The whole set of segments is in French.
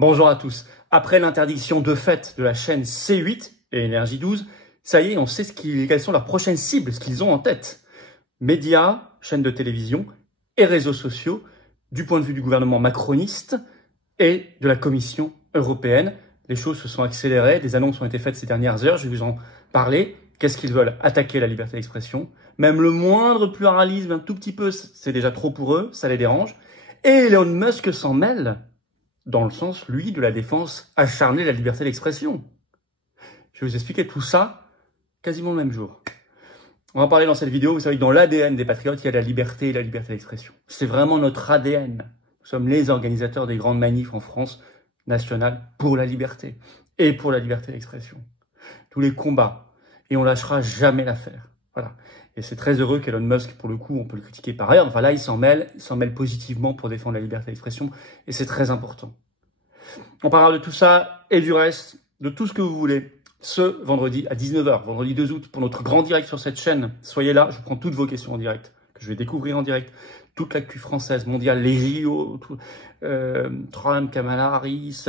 Bonjour à tous. Après l'interdiction de fait de la chaîne C8 et Énergie 12, ça y est, on sait quelles sont leurs prochaines cibles, ce qu'ils ont en tête. Médias, chaînes de télévision et réseaux sociaux, du point de vue du gouvernement macroniste et de la Commission européenne. Les choses se sont accélérées, des annonces ont été faites ces dernières heures, je vais vous en parler. Qu'est-ce qu'ils veulent? Attaquer la liberté d'expression. Même le moindre pluralisme, un tout petit peu, c'est déjà trop pour eux, ça les dérange. Et Elon Musk s'en mêle, dans le sens, lui, de la défense acharnée de la liberté d'expression. Je vais vous expliquer tout ça quasiment le même jour. On va en parler dans cette vidéo. Vous savez que dans l'ADN des patriotes, il y a la liberté et la liberté d'expression. C'est vraiment notre ADN. Nous sommes les organisateurs des grandes manifs en France nationale pour la liberté et pour la liberté d'expression. Tous les combats. Et on lâchera jamais l'affaire. Voilà. Et c'est très heureux qu'Elon Musk, pour le coup, on peut le critiquer par ailleurs. Enfin là, il s'en mêle positivement pour défendre la liberté d'expression. Et c'est très important. On parlera de tout ça et du reste, de tout ce que vous voulez, ce vendredi à 19 h, vendredi 2 août, pour notre grand direct sur cette chaîne. Soyez là, je prends toutes vos questions en direct, que je vais découvrir en direct. Toute l'actu française, mondiale, les JO, Trump, Kamala Harris,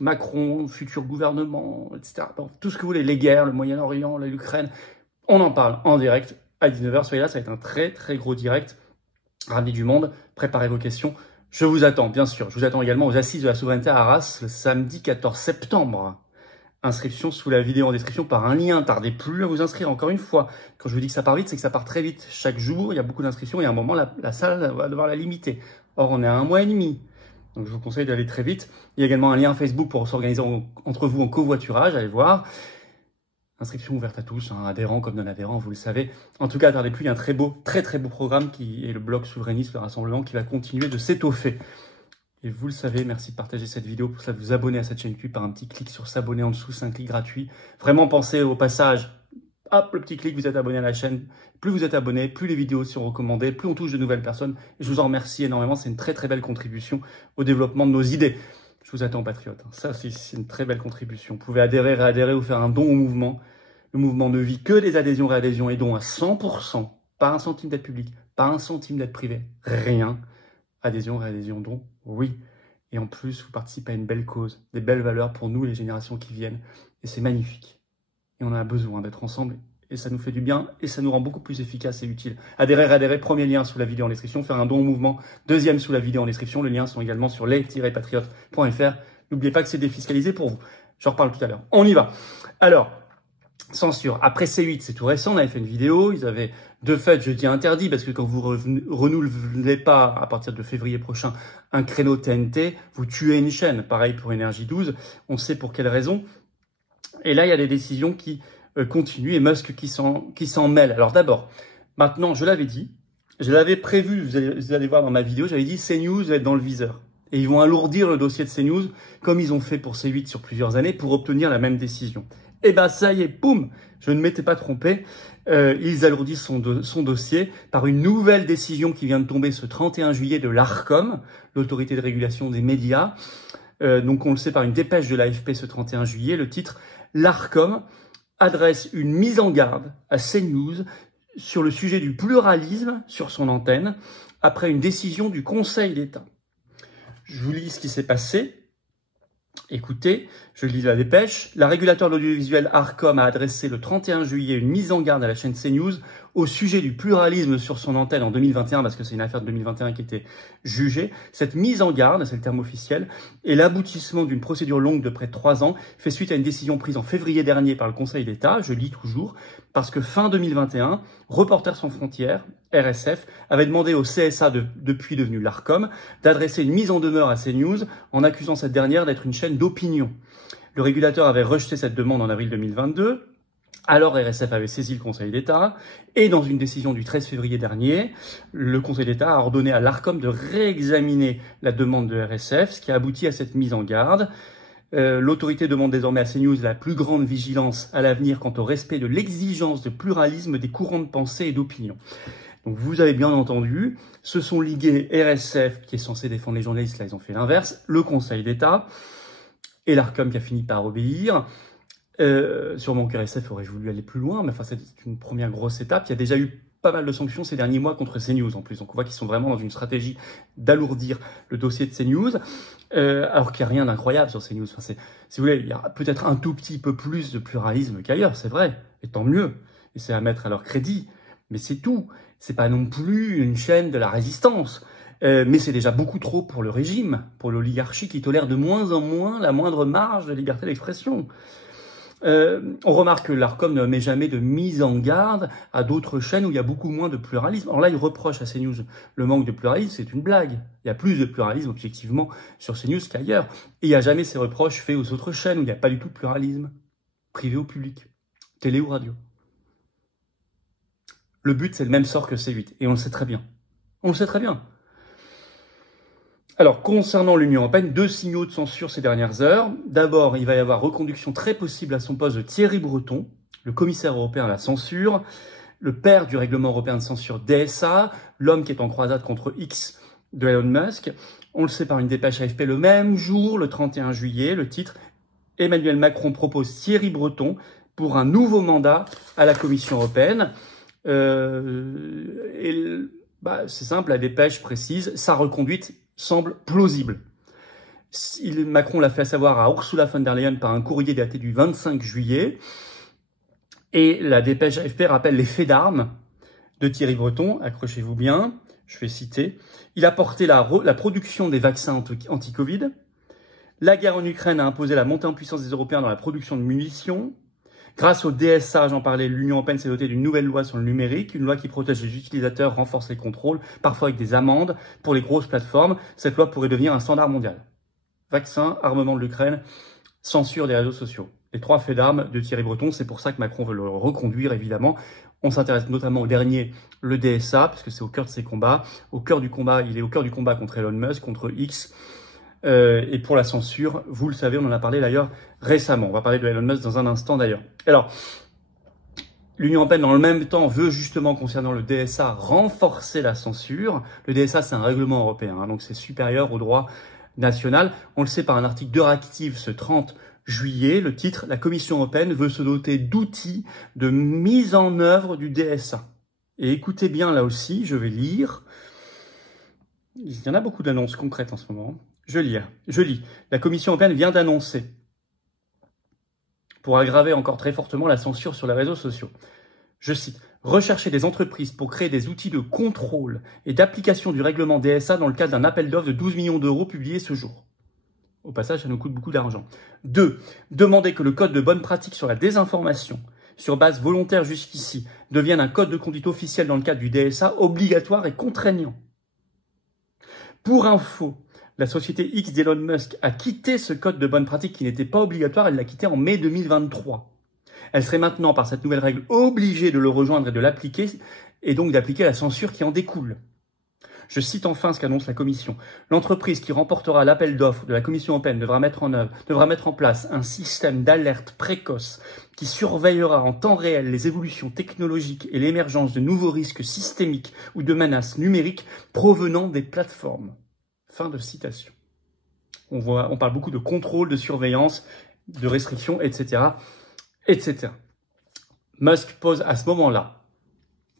Macron, futur gouvernement, etc. Bon, tout ce que vous voulez, les guerres, le Moyen-Orient, l'Ukraine, on en parle en direct à 19 h. Soyez là, ça va être un très très gros direct. Ramenez du monde, préparez vos questions. Je vous attends, bien sûr. Je vous attends également aux Assises de la Souveraineté à Arras, le samedi 14 septembre. Inscription sous la vidéo en description par un lien. Tardez plus à vous inscrire. Encore une fois, quand je vous dis que ça part vite, c'est que ça part très vite. Chaque jour, il y a beaucoup d'inscriptions et à un moment, la salle va devoir la limiter. Or, on est à 1 mois et demi. Donc, je vous conseille d'aller très vite. Il y a également un lien Facebook pour s'organiser entre vous en covoiturage. Allez voir. Inscription ouverte à tous, hein, adhérents comme non-adhérents, vous le savez. En tout cas, tardez plus, il y a un très très beau programme qui est le bloc souverainiste, le rassemblement, qui va continuer de s'étoffer. Et vous le savez, merci de partager cette vidéo, pour ça de vous abonner à cette chaîne YouTube par un petit clic sur s'abonner en dessous, c'est un clic gratuit. Vraiment pensez au passage, hop, le petit clic, vous êtes abonné à la chaîne. Plus vous êtes abonné, plus les vidéos sont recommandées, plus on touche de nouvelles personnes. Et je vous en remercie énormément, c'est une très belle contribution au développement de nos idées. Je vous attends, patriotes. Ça, c'est une très belle contribution. Vous pouvez adhérer, réadhérer ou faire un don au mouvement. Le mouvement ne vit que des adhésions, réadhésions et dons à 100%. Pas un centime d'aide publique, pas un centime d'aide privée, rien. Adhésion, réadhésion, dons, oui. Et en plus, vous participez à une belle cause, des belles valeurs pour nous et les générations qui viennent. Et c'est magnifique. Et on a besoin d'être ensemble. Et ça nous fait du bien et ça nous rend beaucoup plus efficace et utile. Adhérer, réadhérer, premier lien sous la vidéo en description. Faire un don au mouvement, deuxième sous la vidéo en description. Les liens sont également sur les-patriotes.fr. N'oubliez pas que c'est défiscalisé pour vous. J'en reparle tout à l'heure. On y va. Alors, censure. Après C8, c'est tout récent, on avait fait une vidéo, ils avaient de fait, je dis interdit, parce que quand vous renouvelez pas à partir de février prochain un créneau TNT, vous tuez une chaîne. Pareil pour Énergie 12, on sait pour quelles raisons. Et là, il y a des décisions qui continuent et Musk qui s'en mêle. Alors d'abord, maintenant, je l'avais dit, je l'avais prévu, vous allez voir dans ma vidéo, j'avais dit CNews va être dans le viseur. Et ils vont alourdir le dossier de CNews, comme ils ont fait pour C8 sur plusieurs années, pour obtenir la même décision. Et ben ça y est, boum, je ne m'étais pas trompé, ils alourdissent son dossier par une nouvelle décision qui vient de tomber ce 31 juillet de l'Arcom, l'autorité de régulation des médias. Donc on le sait par une dépêche de l'AFP ce 31 juillet, le titre « L'Arcom adresse une mise en garde à CNews sur le sujet du pluralisme sur son antenne après une décision du Conseil d'État ». Je vous lis ce qui s'est passé. Écoutez, je lis la dépêche. La régulateur de l'audiovisuel Arcom a adressé le 31 juillet une mise en garde à la chaîne CNews au sujet du pluralisme sur son antenne en 2021, parce que c'est une affaire de 2021 qui était jugée. Cette mise en garde, c'est le terme officiel, et l'aboutissement d'une procédure longue de près de 3 ans fait suite à une décision prise en février dernier par le Conseil d'État, je lis toujours, parce que fin 2021, Reporters sans frontières, RSF, avait demandé au CSA, depuis devenu l'Arcom, d'adresser une mise en demeure à CNews en accusant cette dernière d'être une chaîne d'opinion. Le régulateur avait rejeté cette demande en avril 2022. Alors RSF avait saisi le Conseil d'État et dans une décision du 13 février dernier, le Conseil d'État a ordonné à l'Arcom de réexaminer la demande de RSF, ce qui a abouti à cette mise en garde. L'autorité demande désormais à CNews la plus grande vigilance à l'avenir quant au respect de l'exigence de pluralisme des courants de pensée et d'opinion. Donc vous avez bien entendu, se sont ligués RSF, qui est censé défendre les journalistes, là ils ont fait l'inverse, le Conseil d'État et l'Arcom qui a fini par obéir. Sûrement que RSF aurait voulu aller plus loin, mais enfin c'est une première grosse étape. Il y a déjà eu pas mal de sanctions ces derniers mois contre CNews en plus. Donc on voit qu'ils sont vraiment dans une stratégie d'alourdir le dossier de CNews, alors qu'il n'y a rien d'incroyable sur CNews. Enfin, si vous voulez, il y a peut-être un tout petit peu plus de pluralisme qu'ailleurs, c'est vrai, et tant mieux. Et c'est à mettre à leur crédit, mais c'est tout. C'est pas non plus une chaîne de la résistance. Mais c'est déjà beaucoup trop pour le régime, pour l'oligarchie qui tolère de moins en moins la moindre marge de liberté d'expression. On remarque que l'Arcom ne met jamais de mise en garde à d'autres chaînes où il y a beaucoup moins de pluralisme. Alors là, il reproche à CNews le manque de pluralisme, c'est une blague. Il y a plus de pluralisme, objectivement, sur CNews qu'ailleurs. Et il n'y a jamais ces reproches faits aux autres chaînes où il n'y a pas du tout de pluralisme, privé ou public, télé ou radio. Le but, c'est le même sort que C8, et on le sait très bien. On le sait très bien. Alors, concernant l'Union européenne, 2 signaux de censure ces dernières heures. D'abord, il va y avoir reconduction très possible à son poste de Thierry Breton, le commissaire européen à la censure, le père du règlement européen de censure DSA, l'homme qui est en croisade contre X de Elon Musk. On le sait par une dépêche AFP le même jour, le 31 juillet, le titre « Emmanuel Macron propose Thierry Breton pour un nouveau mandat à la Commission européenne ». C'est simple, la dépêche précise, sa reconduite semble plausible. Macron l'a fait savoir à Ursula von der Leyen par un courrier daté du 25 juillet. Et la dépêche AFP rappelle les faits d'armes de Thierry Breton. Accrochez-vous bien, je vais citer. Il a porté la production des vaccins anti-Covid. La guerre en Ukraine a imposé la montée en puissance des Européens dans la production de munitions. Grâce au DSA, j'en parlais, l'Union européenne s'est dotée d'une nouvelle loi sur le numérique, une loi qui protège les utilisateurs, renforce les contrôles, parfois avec des amendes pour les grosses plateformes. Cette loi pourrait devenir un standard mondial. Vaccins, armement de l'Ukraine, censure des réseaux sociaux. Les 3 faits d'armes de Thierry Breton, c'est pour ça que Macron veut le reconduire, évidemment. On s'intéresse notamment au dernier, le DSA, parce que c'est au cœur de ses combats. Il est au cœur du combat contre Elon Musk, contre X. Et pour la censure, vous le savez, on en a parlé d'ailleurs récemment. On va parler de Elon Musk dans un instant d'ailleurs. Alors, l'Union européenne, dans le même temps, veut justement, concernant le DSA, renforcer la censure. Le DSA, c'est un règlement européen, hein, donc c'est supérieur au droit national. On le sait par un article d'Euractiv ce 30 juillet. Le titre, la Commission européenne veut se doter d'outils de mise en œuvre du DSA. Et écoutez bien là aussi, je vais lire. Il y en a beaucoup d'annonces concrètes en ce moment. Je lis. La Commission européenne vient d'annoncer, pour aggraver encore très fortement la censure sur les réseaux sociaux, je cite, « Rechercher des entreprises pour créer des outils de contrôle et d'application du règlement DSA dans le cadre d'un appel d'offres de 12 millions d'euros publié ce jour. » Au passage, ça nous coûte beaucoup d'argent. 2. Demander que le code de bonne pratique sur la désinformation, sur base volontaire jusqu'ici, devienne un code de conduite officiel dans le cadre du DSA, obligatoire et contraignant. Pour info, la société X d'Elon Musk a quitté ce code de bonne pratique qui n'était pas obligatoire, elle l'a quitté en mai 2023. Elle serait maintenant, par cette nouvelle règle, obligée de le rejoindre et de l'appliquer, et donc d'appliquer la censure qui en découle. Je cite enfin ce qu'annonce la Commission. L'entreprise qui remportera l'appel d'offres de la Commission européenne devra mettre en place un système d'alerte précoce qui surveillera en temps réel les évolutions technologiques et l'émergence de nouveaux risques systémiques ou de menaces numériques provenant des plateformes. Fin de citation. On parle beaucoup de contrôle, de surveillance, de restrictions, etc., etc. Musk pose à ce moment-là,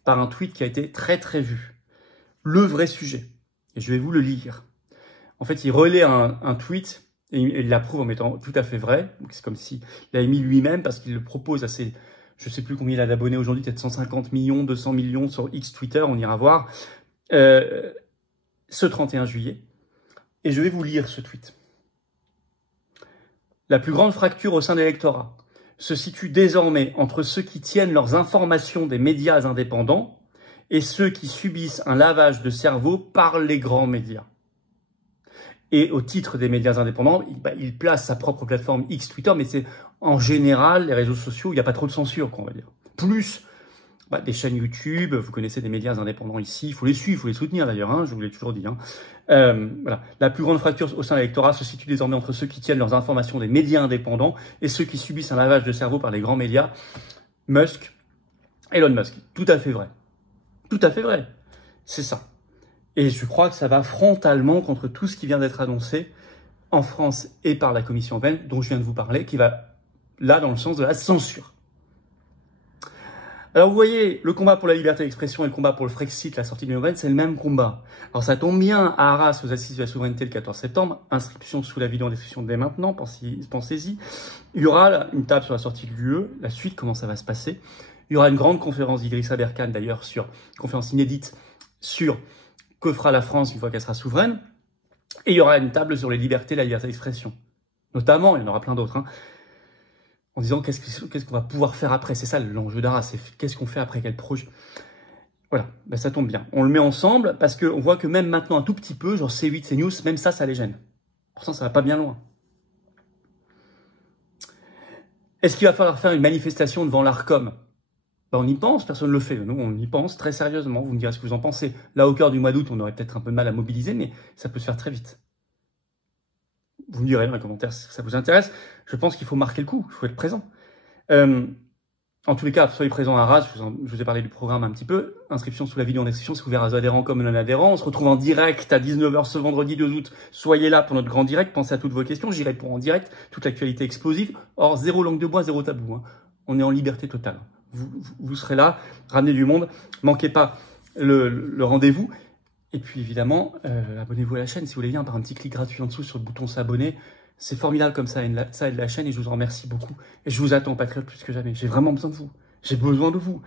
par un tweet qui a été très très vu, le vrai sujet. Et je vais vous le lire. En fait, il relaie un tweet et il l'approuve en mettant tout à fait vrai. C'est comme s'il l'avait mis lui-même parce qu'il le propose à ses, je ne sais plus combien il a d'abonnés aujourd'hui, peut-être 150 millions, 200 millions sur X Twitter, on ira voir, ce 31 juillet. Et je vais vous lire ce tweet. La plus grande fracture au sein de l'électorat se situe désormais entre ceux qui tiennent leurs informations des médias indépendants et ceux qui subissent un lavage de cerveau par les grands médias. Et au titre des médias indépendants, il place sa propre plateforme X Twitter, mais c'est en général les réseaux sociaux où il n'y a pas trop de censure, on va dire. Plus des chaînes YouTube, vous connaissez des médias indépendants ici, il faut les suivre, il faut les soutenir d'ailleurs, hein, je vous l'ai toujours dit. Hein. Voilà. La plus grande fracture au sein de l'électorat se situe désormais entre ceux qui tiennent leurs informations des médias indépendants et ceux qui subissent un lavage de cerveau par les grands médias. Elon Musk, tout à fait vrai. Tout à fait vrai. C'est ça. Et je crois que ça va frontalement contre tout ce qui vient d'être annoncé en France et par la Commission européenne, dont je viens de vous parler, qui va là dans le sens de la censure. Alors vous voyez, le combat pour la liberté d'expression et le combat pour le Frexit, la sortie de l'Union européenne, c'est le même combat. Alors ça tombe bien à Arras, aux Assises de la souveraineté le 14 septembre, inscription sous la vidéo en description dès maintenant, pensez-y. Il y aura une table sur la sortie de l'UE, la suite, comment ça va se passer. Il y aura une grande conférence d'Idrissa Berkane d'ailleurs, conférence inédite, sur que fera la France une fois qu'elle sera souveraine. Et il y aura une table sur les libertés et la liberté d'expression. Notamment, il y en aura plein d'autres, hein, en disant qu'est-ce qu'on va pouvoir faire après. C'est ça l'enjeu d'Arras, c'est qu'est-ce qu'on fait après, quel projet. Voilà, ben ça tombe bien. On le met ensemble parce qu'on voit que même maintenant un tout petit peu, genre C8, CNews, même ça les gêne. Pourtant, ça va pas bien loin. Est-ce qu'il va falloir faire une manifestation devant l'Arcom? Ben, on y pense, personne ne le fait. Nous, on y pense très sérieusement. Vous me direz ce que vous en pensez. Là, au cœur du mois d'août, on aurait peut-être un peu de mal à mobiliser, mais ça peut se faire très vite. Vous me direz dans les commentaires si ça vous intéresse. Je pense qu'il faut marquer le coup, il faut être présent. En tous les cas, soyez présents à Arras, je vous ai parlé du programme un petit peu. Inscription sous la vidéo en description, c'est ouvert aux adhérents comme non-adhérents. On se retrouve en direct à 19 h ce vendredi 2 août. Soyez là pour notre grand direct, pensez à toutes vos questions, j'y réponds en direct, toute l'actualité explosive. Or, zéro langue de bois, zéro tabou. Hein. On est en liberté totale. Vous serez là, ramenez du monde, manquez pas le rendez-vous. Et puis évidemment, abonnez-vous à la chaîne si vous voulez bien par un petit clic gratuit en dessous sur le bouton s'abonner. C'est formidable comme ça aide la chaîne et je vous en remercie beaucoup. Et je vous attends, patriotes, plus que jamais. J'ai vraiment besoin de vous. J'ai besoin de vous.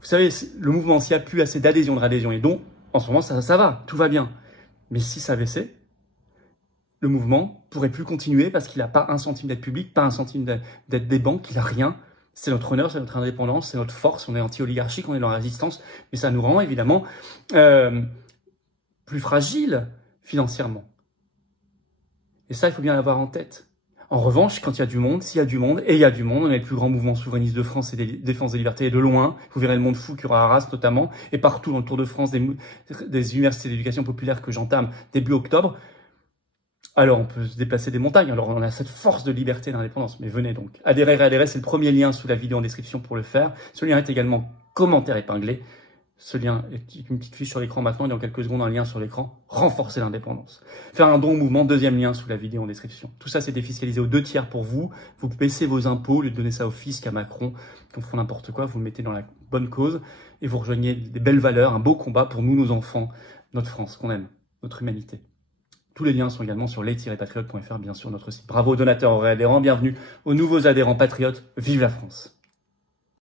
Vous savez, le mouvement, s'il n'y a plus assez d'adhésion, de réadhésion, et donc, en ce moment, ça va, tout va bien. Mais si ça baissait, le mouvement pourrait plus continuer parce qu'il n'a pas un centime d'aide publique, pas un centime d'aide des banques, il n'a rien. C'est notre honneur, c'est notre indépendance, c'est notre force. On est anti-oligarchique, on est dans la résistance. Mais ça nous rend évidemment plus fragile financièrement. Et ça, il faut bien l'avoir en tête. En revanche, quand il y a du monde, s'il y a du monde, et il y a du monde, on est le plus grand mouvement souverainiste de France et des défense des libertés, et de loin, vous verrez le monde fou qu'il y aura à Arras notamment, et partout dans le Tour de France, des universités d'éducation populaire que j'entame début octobre. Alors, on peut se déplacer des montagnes, alors on a cette force de liberté et d'indépendance. Mais venez donc. Adhérer, réadhérer, c'est le premier lien sous la vidéo en description pour le faire. Ce lien est également commentaire épinglé. Ce lien est une petite fiche sur l'écran maintenant et dans quelques secondes un lien sur l'écran. Renforcer l'indépendance. Faire un don au mouvement, deuxième lien sous la vidéo en description. Tout ça c'est défiscalisé aux 2 tiers pour vous. Vous baissez vos impôts, au lieu de donner ça au fisc, à Macron, qu'on font n'importe quoi, vous le mettez dans la bonne cause et vous rejoignez des belles valeurs, un beau combat pour nous, nos enfants, notre France qu'on aime, notre humanité. Tous les liens sont également sur les-patriotes.fr, bien sûr, notre site. Bravo aux donateurs, aux réadhérents, bienvenue aux nouveaux adhérents patriotes. Vive la France!